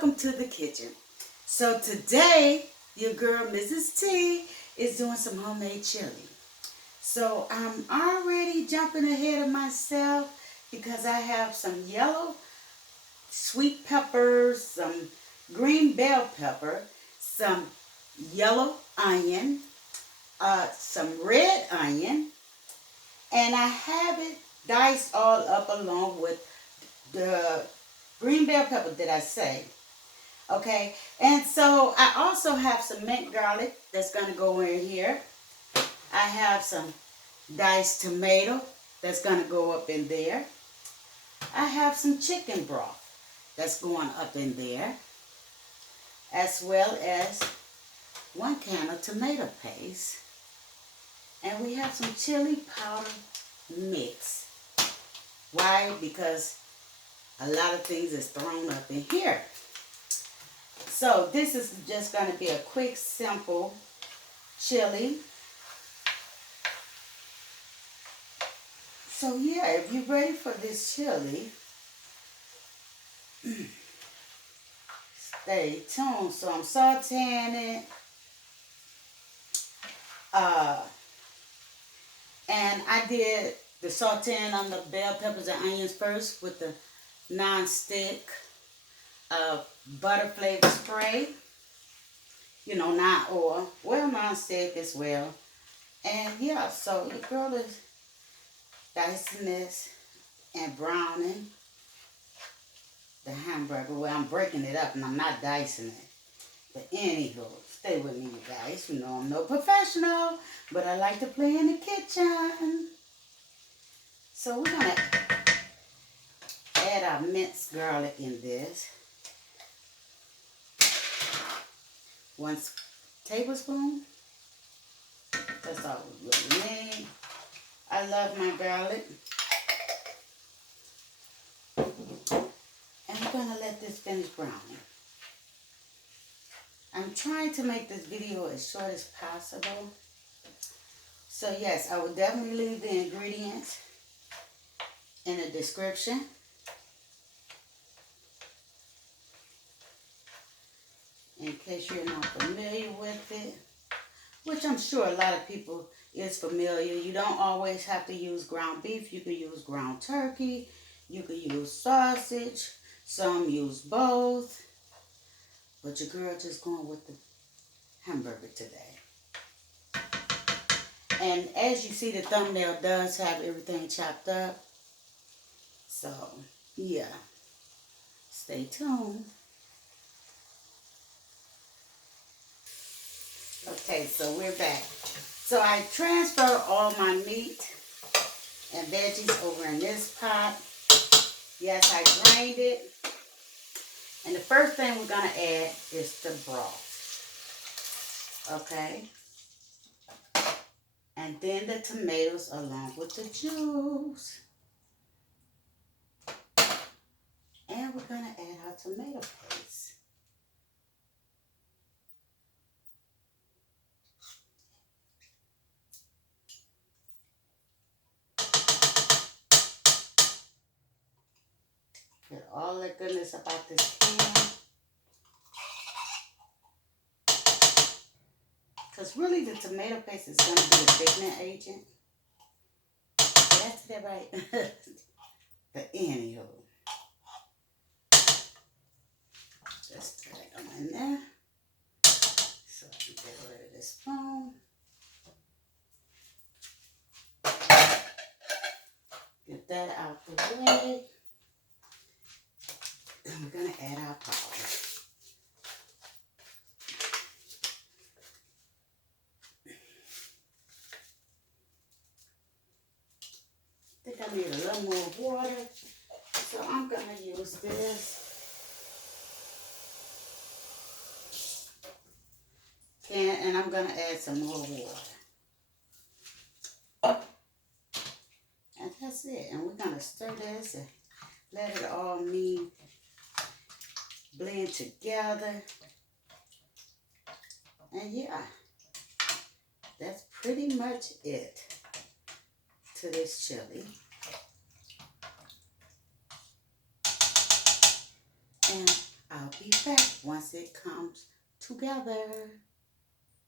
welcome to the kitchen. So today, your girl MRS.T is doing some homemade chili. So I'm already jumping ahead of myself because I have some yellow sweet peppers, some green bell pepper, some yellow onion, some red onion, and I have it diced all up along with the green bell pepper that I say. Okay, and so I also have some mint garlic that's going to go in here. I have some diced tomato that's going to go up in there. I have some chicken broth that's going up in there, as well as 1 can of tomato paste. And we have some chili powder mix. Why? Because a lot of things is thrown up in here. So this is just going to be a quick, simple chili. So yeah, if you're ready for this chili, stay tuned. So I'm sauteing it. And I did the sauteing on the bell peppers and onions first with the non-stick butter flavor spray. You know, not oil. Well, non-stick as well. And yeah, so your girl is dicing this and browning the hamburger. Well, I'm breaking it up and I'm not dicing it. But anywho, stay with me, you guys. You know I'm no professional, but I like to play in the kitchen. So we're going to add our minced garlic in this. 1 tablespoon. That's all we really need. I love my garlic. And we're going to let this finish browning. I'm trying to make this video as short as possible. So yes, I will definitely leave the ingredients in the description. In case you're not familiar with it, which I'm sure a lot of people is familiar. You don't always have to use ground beef. You can use ground turkey. You can use sausage. Some use both. But your girl just going with the hamburger today. And as you see, the thumbnail does have everything chopped up. So, yeah. Stay tuned. Okay, so we're back. So I transfer all my meat and veggies over in this pot. Yes, I drained it. And the first thing we're going to add is the broth. Okay. And then the tomatoes along with the juice. And we're going to add our tomato paste. Get all the goodness about this can. Because really the tomato paste is going to be a thickening agent. Did I say that right? But anywho. Just throw them in there. So I can get rid of this spoon. Get that out the way. And we're going to add our powder. I think I need a little more water. So I'm going to use this. And I'm going to add some more water. And that's it. And we're going to stir this and let it all blend together. And yeah, that's pretty much it to this chili. And I'll be be back once it comes together.